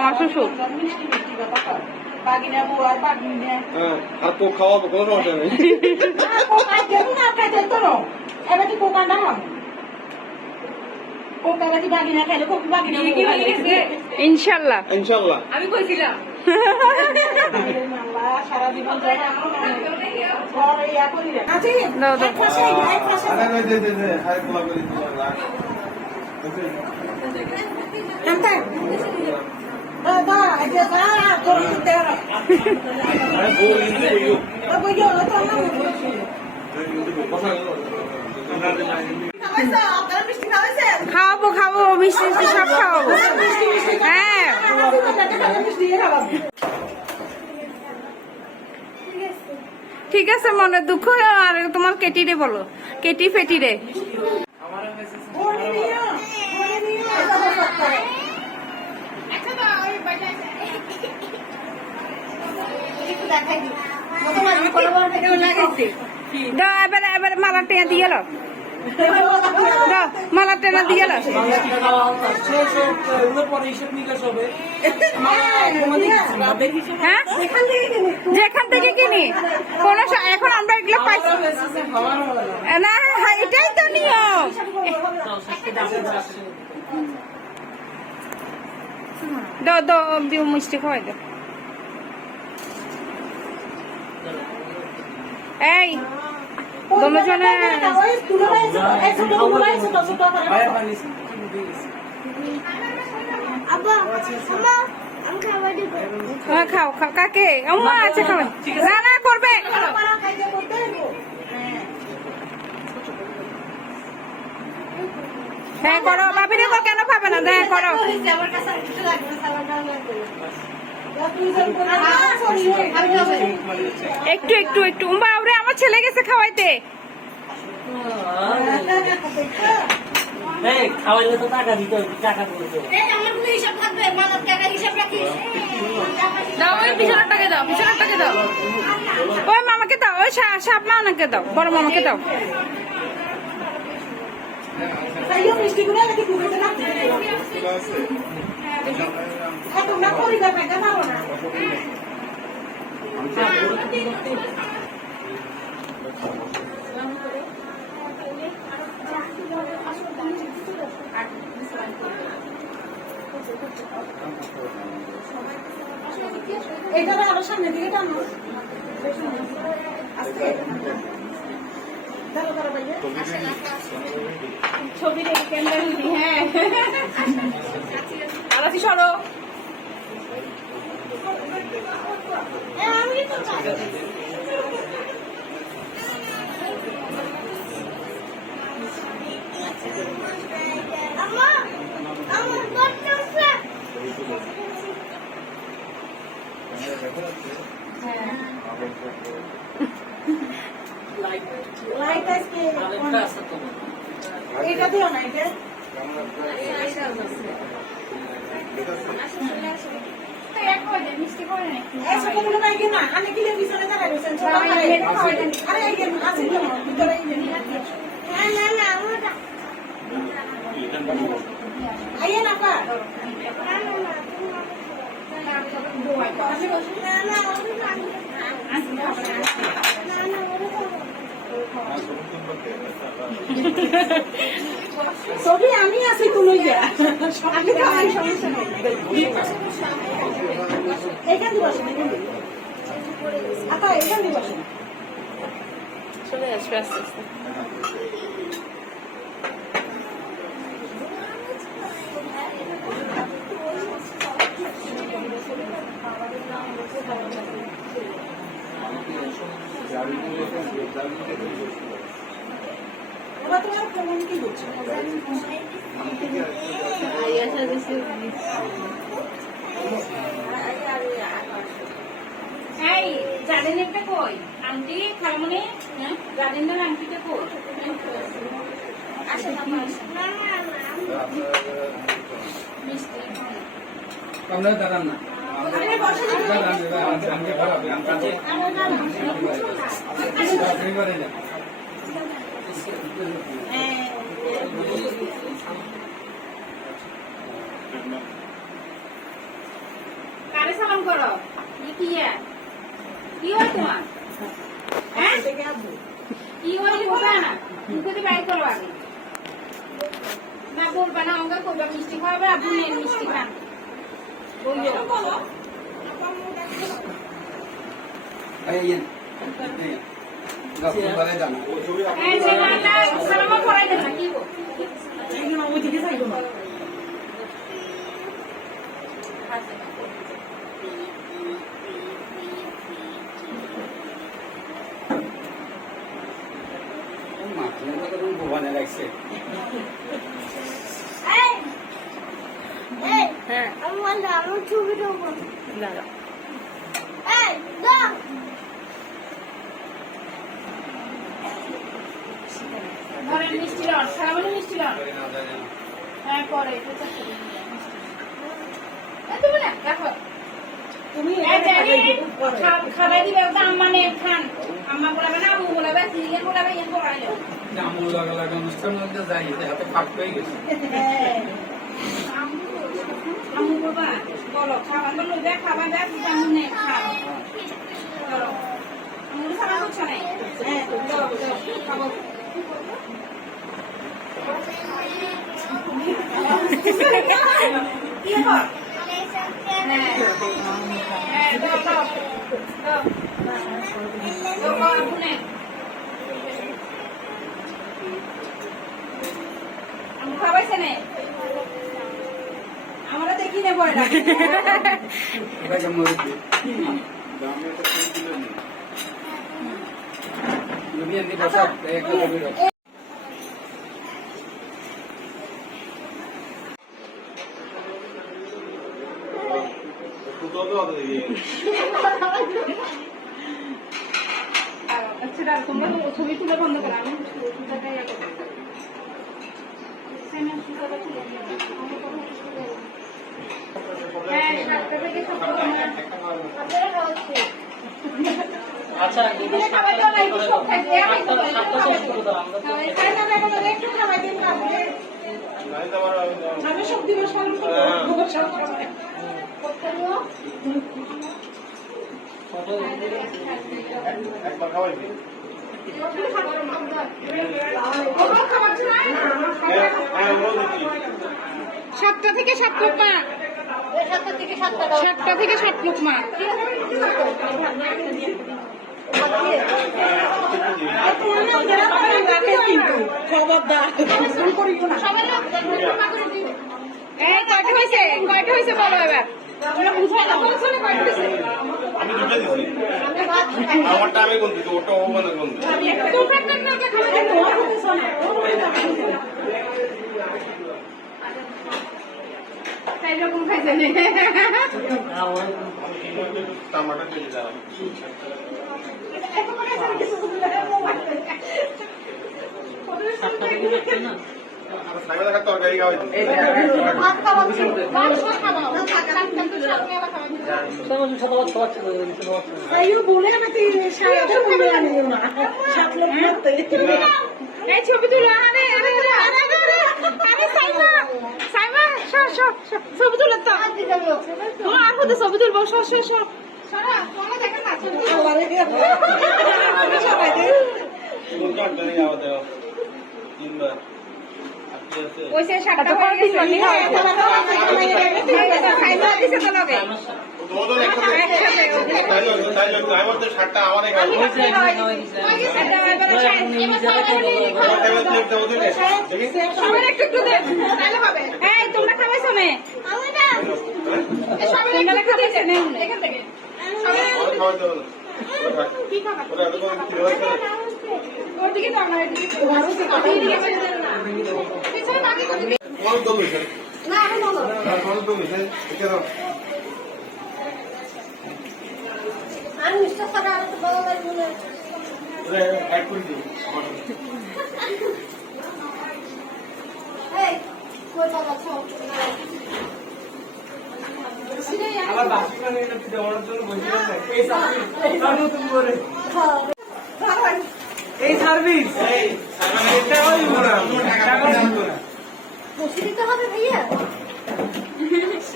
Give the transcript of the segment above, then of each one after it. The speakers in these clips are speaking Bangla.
আমার শ্বশুর। আর কোক খাওয়াবো, কোনো সমস্যা নেই। ইনশাল্লাহ ইনশাল্লাহ। আমি কইছিলাম দাও দাও। খাওয়াবো খাওয়াবো, মিষ্টি মিষ্টি সব খাওয়াবো। হ্যাঁ ঠিক আছে, মনে দুঃখ। আর তোমার কেটি রে বলো, কেটি ফেটি রে। দাও এবারে, এবারে মালা টেনে দিয়ে গেল। দাও মালা টেনে দিয়ে গেল। হ্যাঁ যেখান থেকে কিনি কোন, এখন আমরা এগুলো পাইছি না। হ্যাঁ এটাই তো নিয়ম। দাও দাও দিও, মিষ্টি খাওয়াই দাও। এই দোলজনে খাও খাও। কাকে আম্মা আছে খাবে না? না করবে। হ্যাঁ করো, ভাবিরে কেন পাবে না? হ্যাঁ করো। একটু একটু একটু বাউরে, আমার ছেলে গেছে খাওয়াইতে। খাওয়াইলে তো টাকা দিতে হবে, টাকা বলতে দাও ওই পিছনের টাকা দাও, পিছনের টাকা দাও। ওই মামাকে দাও, ওই সাপ মামাকে দাও, বড় মামাকে দাও। এটা আরো সামনে দিকে টানো। ছবি রেখে ক্যামেরা নিবি। হ্যাঁ আলাসি সরো। আমি তো এটা দিও না, এটা মিষ্টি করে না। আমি কিলে পিছনে দাঁড়াই রয়েছেন। আরে আছে আইয়ে না পা ছবি আমি আছি, তুমি সমস্যা নেই। এখান দিয়ে বসেন, আপা এখান দিয়ে বসেন। চলে আসবে আস্তে আস্তে। তোমার কেমন কি হচ্ছে? এই গার্ডেনটা কই? আন্টি খালামনি, হ্যাঁ গার্ডেনের আন্টিটা কই? আসেন আপা, মিষ্টি আমরা দাঁড়ান না। ফোন করো কি কি হয় তোমার হ্যাঁ কি হয় বলবা না মুখে বাইর করো আগে না বলবা না অঙ্গা করবা মিষ্টি খাওয়াবে আপনি মিষ্টি খান বলো হ্যাঁ সেটা সালামা পড়াই দেন না কি গো আমার ছবি দেবো এই দাও ঘরের মিষ্টি লন সারাবনি মিষ্টি লন হ্যাঁ পরে তুমি না দেখো তুমি খাবার দিবে আম্মা নে খান আম্মা বলাবে না আম্মু বলাবে সিরিয়াল বলাবে ইয়ে বলাবে আমুল লাগা লাগা অনুষ্ঠান মধ্যে যাই হাতে ফাঁক পেয়ে গেছে আম্মু বাবা বলো খাবার বলো দেখ খাবার দেখ আম্মু নে খাও চলো আম্মু সারা হচ্ছে না হ্যাঁ দাও দাও খাবো কি কর হ্যাঁ হ্যাঁ দাও দাও দাও দাও আম্মু নে আম্মু খাবাইছে না আমরা দেখি না পরে আচ্ছা তোমরা ছবি তুলে বন্ধ করো আমি আচ্ছা আমি সব দিবস পালন একবার খাওয়াইবি সাতটা থেকে 7 লোক মা 7টা থেকে 7 লোক মা কয়টা হয়েছে বলো এবার আমি দুটো দিছি আমারটা আমি কোন দিছি ওটা ও মানে কোন টমাটো দিয়ে দিলাম সাইবা তরকারি খাওয়াইছি ছবি তুলো ছবি তুলো তো আর হতে ছবি তুলবো ওইসে সাতটা করে দিছে তো লগে শার্টটা আমাদের খাওয়া একটু দেন তাহলে হবে এই তোমরা খাবাইছো না তোমরা খাবাইছো না এখান থেকে কি খাবা ওর দিকে তো আমার না আমি বলো আমি মিস্টার সারা আর তো বড় ভাই বলে এক করে দিই এই কই বাবা সব আবার বাকি মানে এটা দেওয়ার জন্য বসে আছে এই নতুন করে এই সার্ভিস এটা হইব না টাকা লাগবে না বসে দিতে হবে ভাইয়া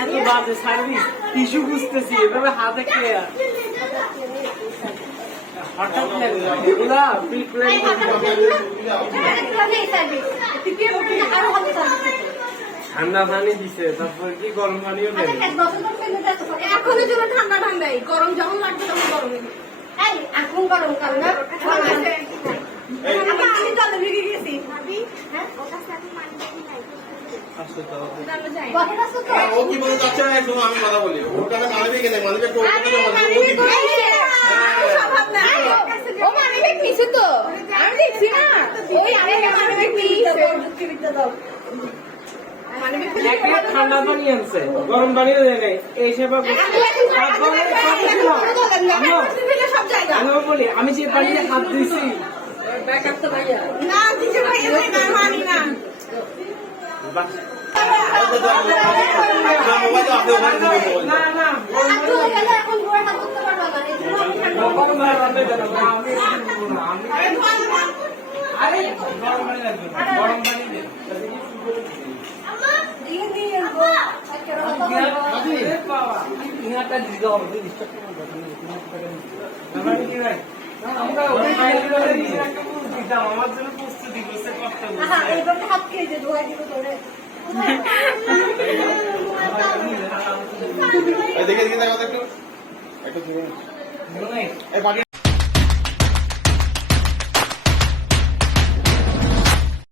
এত বাজে সার্ভিস টিস্যু বুঝতেছি এভাবে হাতে খেয়ে হঠাৎ লাগলো এগুলা প্রিপ্রেড ঠান্ডা পানি দিছে তারপর কি গরম পানিও দেবে এখনই জন্য ঠান্ডা ঠান্ডাই গরম যখন লাগবে তখন গরম এখন গরম কাল না আমি জলে ভিগে গেছি ভাবি হ্যাঁ ওটা সাথে পানি দেখি নাই আসো তো কথা আছে তো হ্যাঁ, ও কি বলতে চাচ্ছে শোনো আমি কথা বলি ওর কাছে মানবে কেন মানবে কোন ও কি স্বভাব না ও মানবিক নিছে তো আমি দেখছি না ওই আমি মানবিক নিছে যুক্তিবিদ্যা দাও মানবিক একে ঠান্ডা পানি আনছে গরম পানিও দেয় নাই এই সেবা সব জায়গা আমি বলি আমি যে পানিতে হাত দিয়েছি না দিছে ভাইয়া না মানি না মোবাইল তো আপনি ওখানে দিবেন মোবাইল না না আজকে গেলে এখন বড় হাত করতে পারবা না এই জন্য আমি ঠান্ডা গরম পানি রাখতে দেন না আমি আরে গরম পানি লাগবে গরম পানি দে দিয়ে দিয়ে গো আজকে রহমত বাবা ইহাটা দিতে হবে জিনিসটা আমার কি নাই আমরা ওই বাইরে দিয়ে একটা বুঝ দিতাম আমার জন্য প্রস্তুতি করতে করতে আহা এইভাবে হাত খেয়ে যে ধোয়া দিব তোরে দেখে দেখে দেখা একটু একটু মনে এই বাকি